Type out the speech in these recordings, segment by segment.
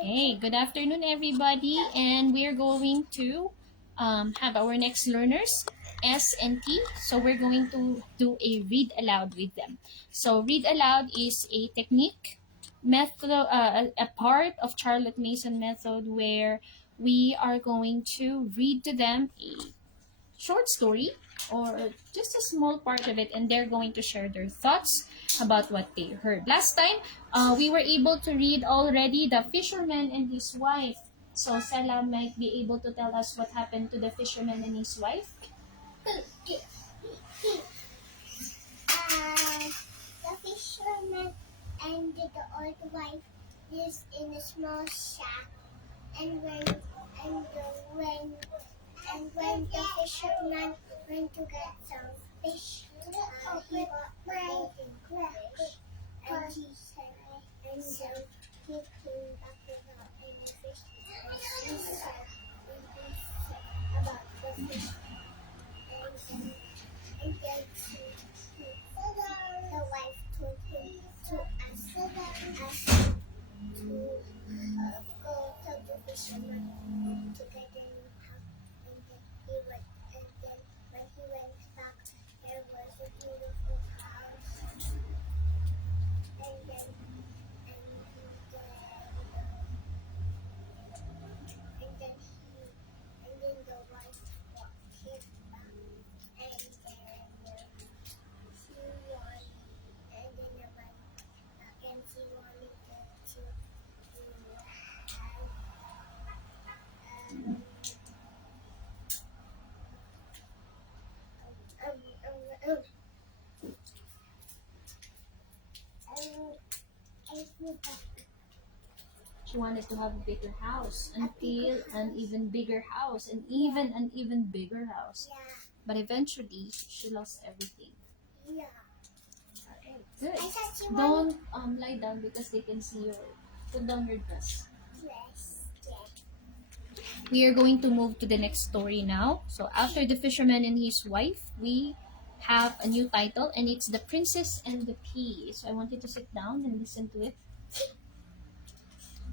Hey, good afternoon, everybody, and we're going to have our next learners, S and T. So we're going to do a read aloud with them. So read aloud is a technique, method, a part of Charlotte Mason method where we are going to read to them a short story or just a small part of it, and they're going to share their thoughts about what they heard. Last time, we were able to read already The Fisherman and His Wife. So Sela might be able to tell us what happened to the fisherman and his wife. The fisherman and the old wife lives in a small shack, and when when the fisherman went to get some fish, he got golden fish, and he said, and then he came back without any fish, and he said about the fish, and then the wife told him to ask to go to the fisherman to get a new house. And then he went, and then when he went back, there was a beautiful house. And then the wife came back, and then she wanted, and then the wife back, and she wanted to have She wanted to have a bigger house until an even bigger house and even an even bigger house. yeah, But eventually, she lost everything. yeah. Okay, good. I thought she wanted Don't lie down because they can see your. Put down your dress. dress. Yeah. We are going to move to the next story now. So after the fisherman and his wife, we have a new title, and it's The Princess and the Pea. So I want you to sit down and listen to it.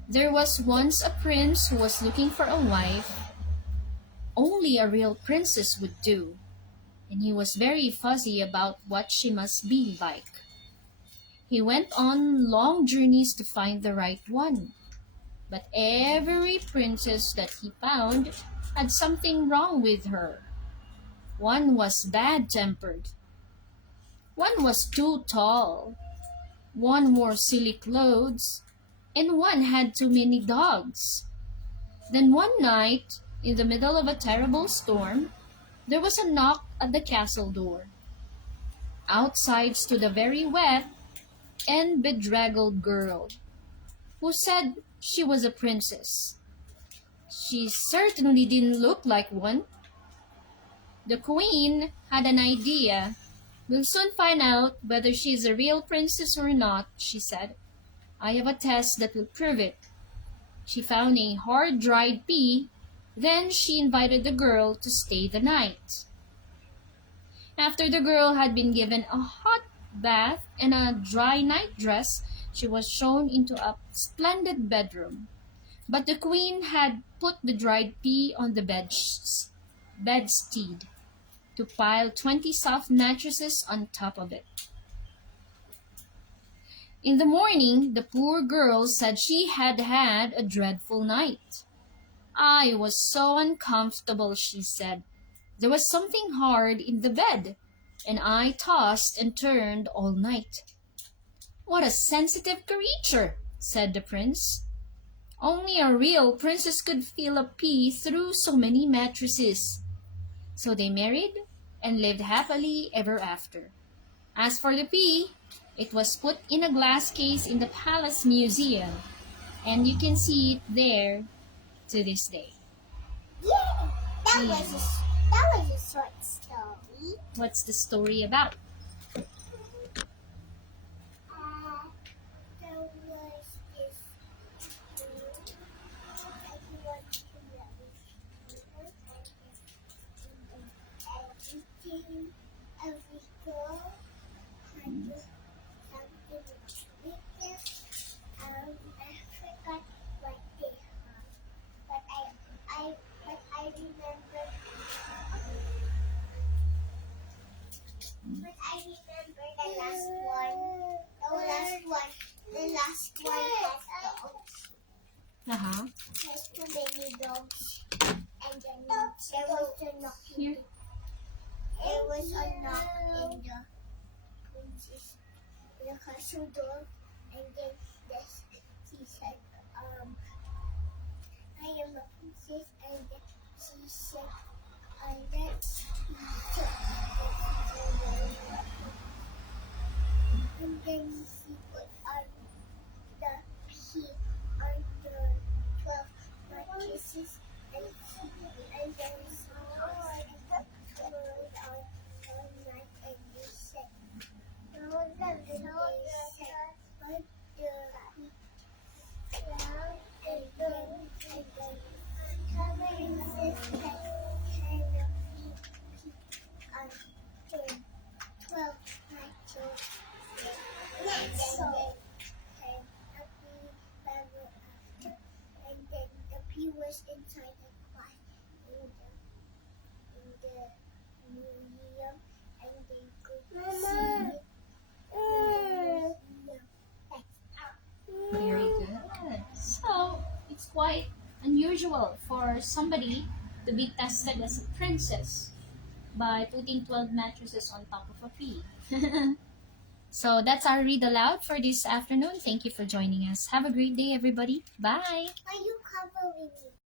There was once a prince who was looking for a wife. Only a real princess would do, and he was very fussy about what she must be like. He went on long journeys to find the right one, but every princess that he found had something wrong with her. One was bad-tempered, one was too tall, one wore silly clothes, and one had too many dogs. Then one night, in the middle of a terrible storm, there was a knock at the castle door. Outside stood a very wet and bedraggled girl, who said she was a princess. She certainly didn't look like one. The queen had an idea. We'll soon find out whether she's a real princess or not, she said. I have a test that will prove it. She found a hard-dried pea. Then she invited the girl to stay the night. After the girl had been given a hot bath and a dry night dress, she was shown into a splendid bedroom. But the queen had put the dried pea on the bedstead to pile 20 soft mattresses on top of it. In the morning, the poor girl said she had had a dreadful night. I was so uncomfortable, she said. There was something hard in the bed, and I tossed and turned all night. What a sensitive creature, said the prince. Only a real princess could feel a pea through so many mattresses. So they married and lived happily ever after. As for the pea, it was put in a glass case in the palace museum, and you can see it there to this day. Yeah, that was a short story. What's the story about? There was this that he wanted to marry people, and every girl had something with them. I forgot what they Uh-huh. There's too many dogs. And then there was a knock. Here. There was a knock in the princess, the castle door, and then she said, I am a princess, and then she said, let's eat. And then she put on the key on the 12 mattresses, and then she rolled on all night, and they said, and they said, but the and then princess had on 10, 12 mattresses. So, and happy ever after. And then the pea was inside the pot in the museum, and they could see it in the museum. Very good. So, it's quite unusual for somebody to be tested as a princess by putting 12 mattresses on top of a pea. So, that's our read aloud for this afternoon. Thank you for joining us. Have a great day, everybody. Bye. Why are you covering me?